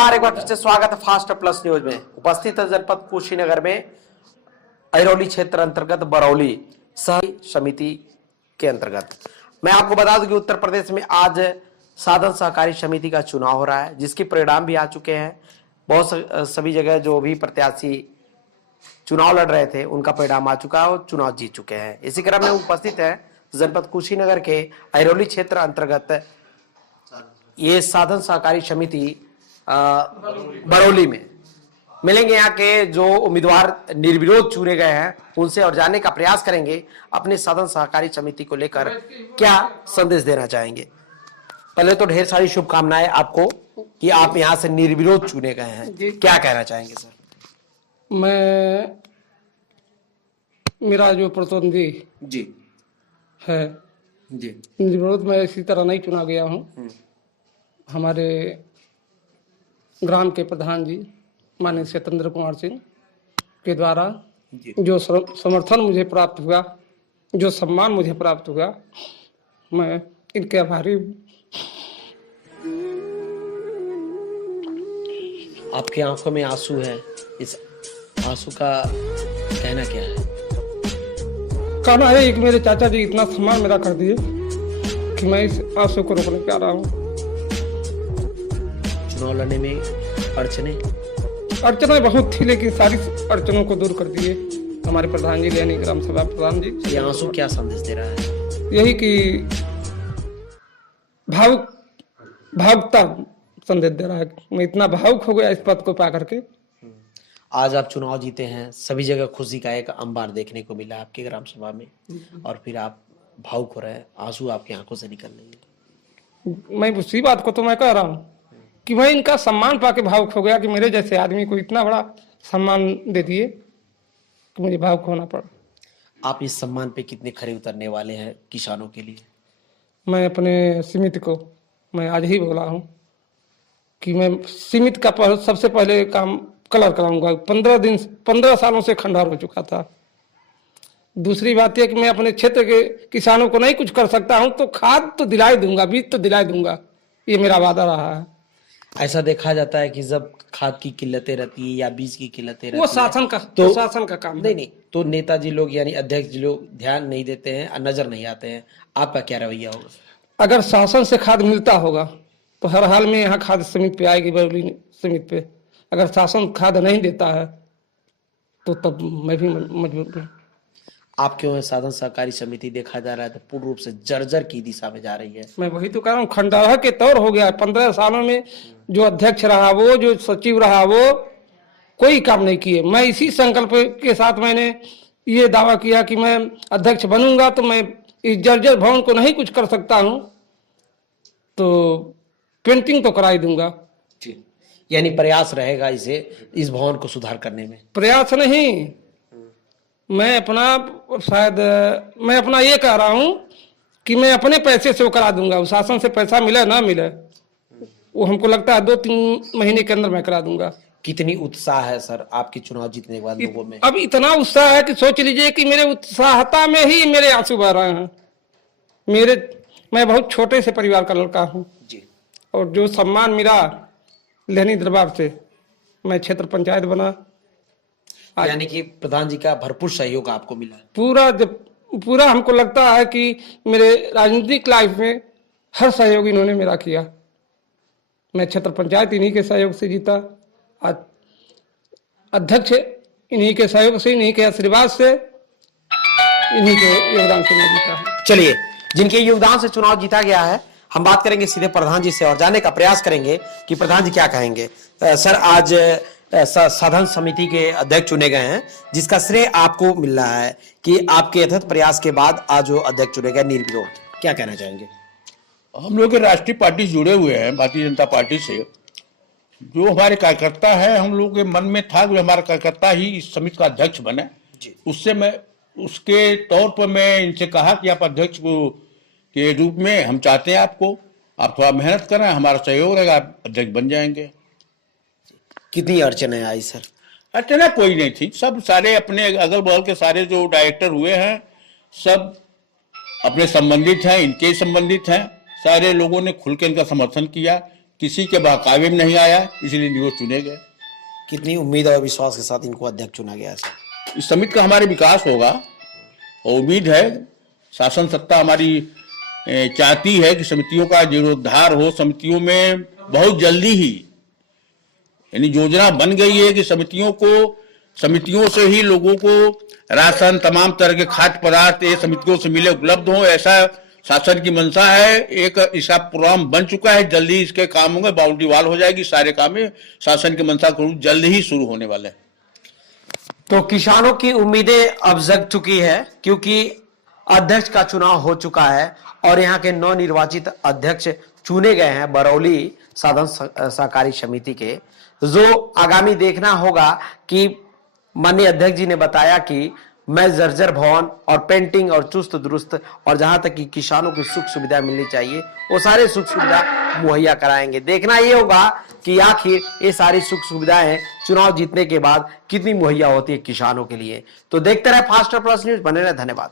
नमस्कार, एक बार फिर से स्वागत है फास्ट प्लस न्यूज में। उपस्थित है जनपद कुशीनगर में अहिरौली क्षेत्र अंतर्गत बरौली सहकारी समिति के अंतर्गत। मैं आपको बता दूं कि उत्तर प्रदेश में आज साधन सहकारी समिति का चुनाव हो रहा है, जिसके परिणाम भी आ चुके हैं। बहुत सभी जगह जो भी प्रत्याशी चुनाव लड़ रहे थे उनका परिणाम आ चुका है और चुनाव जीत चुके हैं। इसी क्रम में उपस्थित है जनपद कुशीनगर के अहिरौली क्षेत्र अंतर्गत ये साधन सहकारी समिति बरौली में मिलेंगे। यहाँ के जो उम्मीदवार निर्विरोध चुने गए हैं उनसे और जानने का प्रयास करेंगे अपने साधन सहकारी समिति को लेकर क्या संदेश देना चाहेंगे। पहले तो ढेर सारी शुभकामनाएं आपको कि आप यहाँ से निर्विरोध चुने गए हैं, क्या कहना चाहेंगे सर? मेरा जो प्रतिद्वंदी जी है जी निर्विरोध मैं इसी तरह नहीं चुना गया हूँ। हमारे ग्राम के प्रधान जी माननीय सत्येंद्र कुमार सिंह के द्वारा जो समर्थन मुझे प्राप्त हुआ, जो सम्मान मुझे प्राप्त हुआ, मैं इनके आभारी हूँ। आपकी आंखों में आंसू है, इस आंसू का कहना क्या है? कहना है एक मेरे चाचा जी इतना सम्मान मेरा कर दिए कि मैं इस आंसू को रोकने जा रहा हूँ। चुनाव लड़ने में अड़चनें बहुत थी, लेकिन सारी अड़चनों को दूर कर दिए हमारे प्रधान जी, यानी ग्राम सभा प्रधान जी। ये आंसू क्या संदेश दे रहा है? यही कि भावुकता संदेश दे रहा है। मैं इतना भावुक हो गया इस पद को पा करके। आज आप चुनाव जीते हैं, सभी जगह खुशी का एक अंबार देखने को मिला आपके ग्राम सभा में, और फिर आप भावुक हो रहे हैं, आंसू आपकी आंखों से निकल रही है। मैं उसी बात को तो मैं कह रहा हूँ कि मैं इनका सम्मान पाके भावुक हो गया कि मेरे जैसे आदमी को इतना बड़ा सम्मान दे दिए कि मुझे भावुक होना पड़ा। आप इस सम्मान पे कितने खरे उतरने वाले हैं किसानों के लिए? मैं अपने समिति को मैं आज ही बोला हूँ कि मैं समिति का सबसे पहले काम कलर कराऊंगा। 15 सालों से खंडहर हो चुका था। दूसरी बात यह कि मैं अपने क्षेत्र के किसानों को नहीं कुछ कर सकता हूं तो खाद तो दिलाई दूंगा, बीज तो दिलाई दूंगा, ये मेरा वादा रहा है। ऐसा देखा जाता है कि जब खाद की किल्लतें रहती है या बीज की किल्लतें रहती वो है शासन का काम नहीं तो नेताजी लोग यानी अध्यक्ष जी लोग ध्यान नहीं देते हैं, नजर नहीं आते हैं। आपका क्या रवैया होगा? अगर शासन से खाद मिलता होगा तो हर हाल में यहाँ खाद समिति पे आएगी, बरौली समिति पे। अगर शासन खाद नहीं देता है तो तब मैं भी मजबूर हूँ। आप क्यों साधन सहकारी समिति देखा जा रहा है तो पूर्ण रूप से जर्जर की दिशा में जा रही है? मैं वही तो कह रहा हूँ, खंडहर के तौर हो गया। 15 सालों में जो अध्यक्ष रहा वो, जो सचिव रहा वो, कोई काम नहीं किए। मैं इसी संकल्प के साथ मैंने ये दावा किया कि मैं अध्यक्ष बनूंगा तो मैं इस जर्जर भवन को नहीं कुछ कर सकता हूँ तो पेंटिंग तो करा ही दूंगा। यानी प्रयास रहेगा इस भवन को सुधार करने में? प्रयास नहीं, मैं अपना ये कह रहा हूं कि मैं अपने पैसे से वो करा दूंगा। शासन से पैसा मिले ना मिले, वो हमको लगता है 2-3 महीने के अंदर मैं करा दूंगा। कितनी उत्साह है सर आपके चुनाव जीतने के बाद लोगों में? अब इतना उत्साह है कि सोच लीजिए कि मेरे उत्साहता में ही मेरे आंसू बह रहे हैं। मैं बहुत छोटे से परिवार का लड़का हूँ जी, और जो सम्मान मिला लेनी दरबार से, मैं क्षेत्र पंचायत बना। यानी कि प्रधान जी का भरपूर सहयोग आपको मिला? पूरा हमको लगता है कि मेरे राजनीतिक लाइफ में हर सहयोग इन्होंने मेरा किया। मैं क्षेत्र पंचायत इन्हीं के सहयोग से जीता, आज अध्यक्ष इन्हीं के सहयोग से, इन्हीं के आशीर्वाद से, इन्हीं के योगदान से मैं जीता। चलिए, जिनके योगदान से चुनाव जीता गया है, हम बात करेंगे सीधे प्रधान जी से और जानने का प्रयास करेंगे कि प्रधान जी क्या कहेंगे। सर, आज साधन समिति के अध्यक्ष चुने गए हैं, जिसका श्रेय आपको मिल रहा है कि आपके अथक प्रयास के बाद आज जो अध्यक्ष चुने गए निर्विरोध, क्या कहना चाहेंगे? हम लोग राष्ट्रीय पार्टी से जुड़े हुए हैं, भारतीय जनता पार्टी से। जो हमारे कार्यकर्ता है, हम लोग के मन में था कि हमारा कार्यकर्ता ही इस समिति का अध्यक्ष बने। उससे मैं उसके तौर पर मैं इनसे कहा कि आप अध्यक्ष के रूप में हम चाहते हैं आपको, आप थोड़ा मेहनत करें, हमारा सहयोग रहेगा, आप अध्यक्ष बन जाएंगे। कितनी अड़चनें आई सर? अड़चना कोई नहीं थी, सब सारे अपने अगल बगल के सारे जो डायरेक्टर हुए हैं सब अपने संबंधित हैं, इनके संबंधित हैं। सारे लोगों ने खुल के इनका समर्थन किया किसी के बहकावे में नहीं आया, इसलिए वो चुने गए। कितनी उम्मीद और विश्वास के साथ इनको अध्यक्ष चुना गया है? इस समिति का हमारे विकास होगा और उम्मीद है शासन सत्ता हमारी चाहती है कि समितियों का जीर्णोद्धार हो। समितियों में बहुत जल्दी ही यानी योजना बन गई है कि समितियों से ही लोगों को राशन, तमाम तरह के खाद्य पदार्थ ये समितियों से मिले, उपलब्ध हो, ऐसा शासन की मंशा है। एक इसका प्रोग्राम बन चुका है, जल्दी इसके काम होंगे, बाउंड्री वाल हो जाएगी, सारे काम में शासन की मंशा को जल्द ही शुरू होने वाले हैं। तो किसानों की उम्मीदें अब जग चुकी है, क्योंकि अध्यक्ष का चुनाव हो चुका है और यहाँ के नवनिर्वाचित अध्यक्ष चुने गए हैं बरौली साधन सहकारी समिति के। जो आगामी देखना होगा कि माननीय अध्यक्ष जी ने बताया कि मैं जर्जर भवन और पेंटिंग और चुस्त दुरुस्त और जहां तक कि किसानों की सुख सुविधा मिलनी चाहिए वो सारे सुख सुविधा मुहैया कराएंगे। देखना ये होगा कि आखिर ये सारी सुख सुविधाएं चुनाव जीतने के बाद कितनी मुहैया होती है किसानों के लिए। तो देखते रहे फास्ट प्लस न्यूज, बने रहे, धन्यवाद।